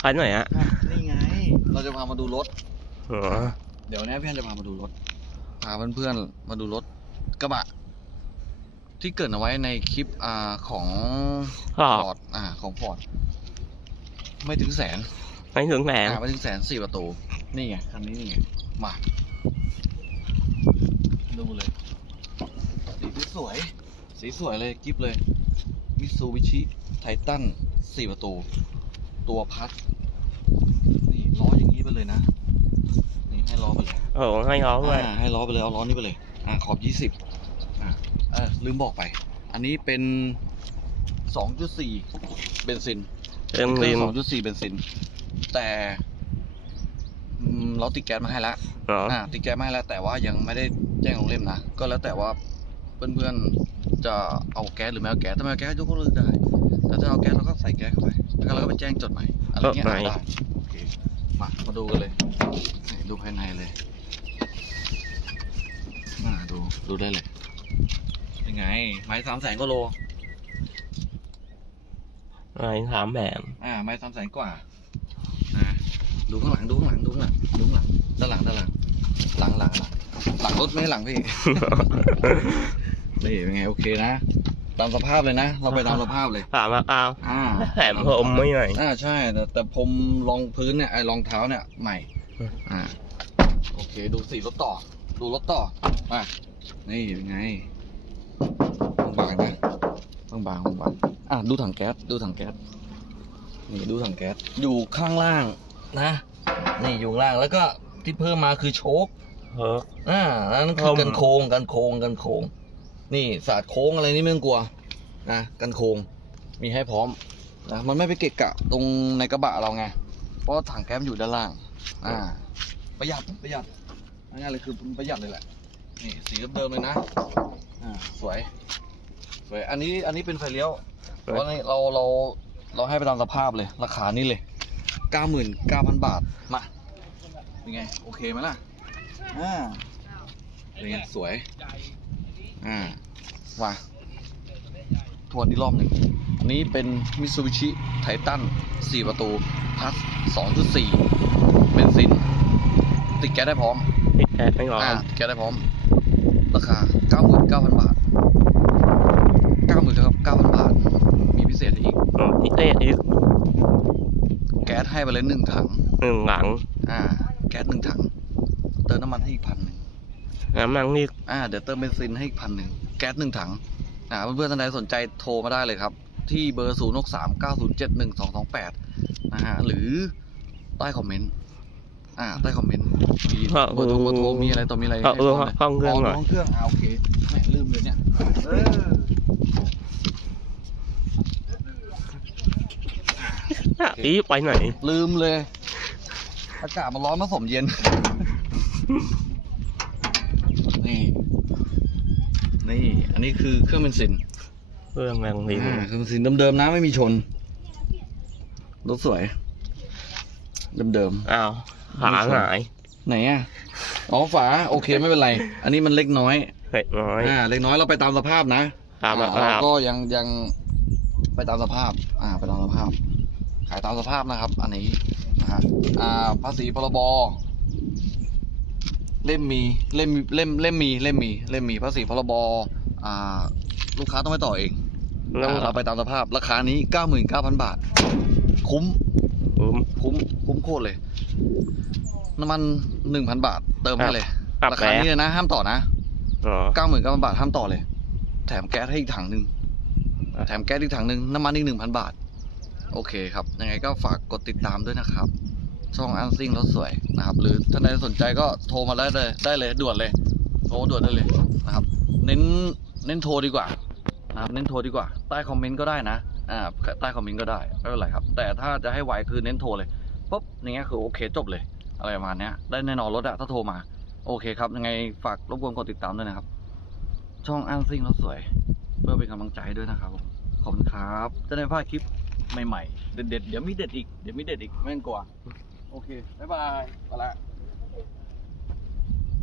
ไปไหนอะนี่ไง เราจะพามาดูรถอ๋อเดี๋ยวเนี้ยพี่อันจะพามาดูรถ พาเพื่อนๆ มาดูรถกระบะ ที่เกริดเอาไว้ในคลิปอ่าของก็ฟอร์ดอ่า ของฟอร์ดไม่ถึงแสน ไม่ถึงแหนอ่าไม่ถึงแสนสี่ประตู นี่ไงคันนี้นี่ไง มา ดูเลย สีสวย สีสวยเลยกิฟเลยมิซูบิชิไททัน สี่ประตู ตัวพัด นี่ล้ออย่างนี้ไปเลยนะ นี่ให้ล้อไปเลยโอ้โหให้เขาด้วยอ่าให้ล้อไปเลย เอาล้อนี้ไปเลย อ่าขอบยี่สิบอ่าเออลืมบอกไป อันนี้เป็นสองจุดสี่เบนซินเรื่องริมสองจุดสี่เบนซิน แต่อืมเราติดแก๊สมาให้แล้วอ๋ออ่าติดแก๊สมาให้แล้วแต่ว่ายังไม่ได้แจ้งลงเล่มนะ ก็แล้วแต่ว่าเพื่อนๆ จะเอาแก๊สหรือไม่เอาแก๊สถ้าไม่เอาแก๊สยกเลิกได้ แต่ถ้าเอาแก๊สเราก็ใส่แก๊สเข้าไป แล้วก็เราก็ไปแจ้งจดหมายอะไรเงี้ยอ่าได้โอเคมา มาดูกันเลยนี่ดูภายในเลยมาดู ดูได้เลยยังไง ไม้สามแสนกว่าโลไอ้ถามแบบอ่า ไม้สามแสนกว่าอ่าดูข้างหลัง ดูข้างหลัง ดูข้างหลัง ดูข้างหลัง ด้านหลัง ด้านหลัง หลังหลังหลังหลังรถไม่ใช่หลังพี่ นี่เป็นไงโอเคนะ ตามสภาพเลยนะ เราไปตามสภาพเลย ถามว่าอ้าวอ่าแถมผมไม่หน่อย อ่าใช่ แต่แต่ผมรองพื้นเนี่ยไอ้รองเท้าเนี่ยใหม่อืมอ่า โอเค ดูสีรถต่อ ดูรถต่อมานี่เป็นไงบางๆนะบางๆบางๆบางๆอะดูถังแก๊ส ดูถังแก๊ส นี่ดูถังแก๊ส อยู่ข้างล่างนะ นี่อยู่ข้างล่าง แล้วก็ที่เพิ่มมาคือโชคเฮ้ออ่านั่นคือกันโค้งกันโค้งกันโค้ง นี่ศาสตร์โค้งอะไรนี่ไม่ต้องกลัวนะกันโค้งมีให้พร้อมนะมันไม่ไปเกะกะตรงในกระบะเราไงเพราะถังแก๊สอยู่ด้านล่างอ่าประหยัดประหยัดง่ายๆเลยคือประหยัดเลยแหละนี่สีเดิมๆเลยนะอ่าสวยสวยอันนี้อันนี้เป็นไฟเลี้ยวเพราะนี่เราเราเราให้ไปตามสภาพเลย ราคานี่เลยเก้าหมื่นเก้าพันบาทมาเป็นไงโอเคไหมล่ะอ่าเป็นไงสวยอ่า ว่าทวนอีกรอบหนึ่งอันนี้เป็นมิ t ซูบิชิไททัน4 ประตูพัส2.4 เบนซิน ติดแก๊สได้พร้อม ติดแอร์ไม่ร้อนอ่าติดแก๊สได้พร้อม ราคา 99,000 บาท99,000 บาท มีพิเศษอีกอ๋อพิเศษอีก แก๊สให้ไปเลยหนึ่งถังหนึ่งหลัง อ่า แก๊สหนึ่งถัง เติมน้ำมันให้อีกพันหนึ่ง น้ำมันนี่อ่าอ่าเดี๋ยวเติมเบนซินให้อีกพันหนึ่งแก๊สหนึ่งถังอ่าเพื่อนๆท่านใดสนใจโทรมาได้เลยครับ ที่เบอร์0 6 3 9 0 7 1 2 2 8นะฮะหรือใต้คอมเมนต์อ่าใต้คอมเมนต์มีเบอร์โทรเบอร์โทรมีอะไรต่อมีอะไรเอาเออให้ห้องเครื่องหน่อยห้องเครื่องอ่าโอเคแหมลืมเลยเนี่ยเอออีไปไหน ลืมเลย อากาศมันร้อนผสมเย็น นี่นี่อันนี้คือเครื่องเบนซินเครื่องแรงริมอ่าคือสีเดิมๆนะไม่มีชนรถสวยเดิมอ้าวขาหายๆไหนอะอ๋อฝาโอเคไม่เป็นไร อันนี้มันเล็กน้อยเล็กน้อยอ่าเล็กน้อยเราไปตามสภาพนะตามสอ่ภาพเราก็ยังยังไปตามสภาพ อ่า ไปตามสภาพ ขายตามสภาพนะครับ อันนี้นะฮะอ่าภาษีพรบ เล่มมีเล่มเล่มเล่มมีเล่มมีเล่มมีภาษีพรบอ่า ลูกค้าต้องไปต่อเองแล้วเราไปตามสภาพราคานี้99,000บาท คุ้ม ผมคุ้มคุ้มโคตรเลย น้ำมัน1,000บาท เติมให้เลยปรับราคาแล้วนี้เลยนะ ห้ามต่อนะอ๋อ99,000บาทห้ามต่อเลย แถมแก๊สให้อีกถังหนึ่งอะ แถมแก๊สอีกถังหนึ่งน้ำมันอีก1,000บาท โอเคครับ ยังไงก็ฝากกดติดตามด้วยนะครับ ช่องอันซิ่งรถสวยนะครับ หรือท่านใดสนใจก็โทรมาได้เลย ได้เลยด่วนเลยโทรด่วนได้เลยนะครับ เน้นเน้นโทรดีกว่านะครับเน้นโทรดีกว่า ใต้คอมเมนต์ก็ได้นะอ่าใต้คอมเมนต์ก็ได้ไม่เป็นไรครับ แต่ถ้าจะให้ไวคือเน้นโทรเลยปุ๊บอย่างเงี้ยคือโอเคจบเลย อะไรประมาณเนี้ยได้แน่นอนรถอะถ้าโทรมา โอเคครับ ยังไงฝากรบกวนกดติดตามด้วยนะครับ ช่องอันซิ่งรถสวย เพื่อเป็นกำลังใจให้ด้วยนะครับผมขอบคุณครับ จะได้พลาดคลิปใหม่ๆ เด็ดๆ เดี๋ยวมีเด็ดอีก เดี๋ยวมีเด็ดอีก ไม่ต้องกลัว โอเค บ๊ายบายไปละ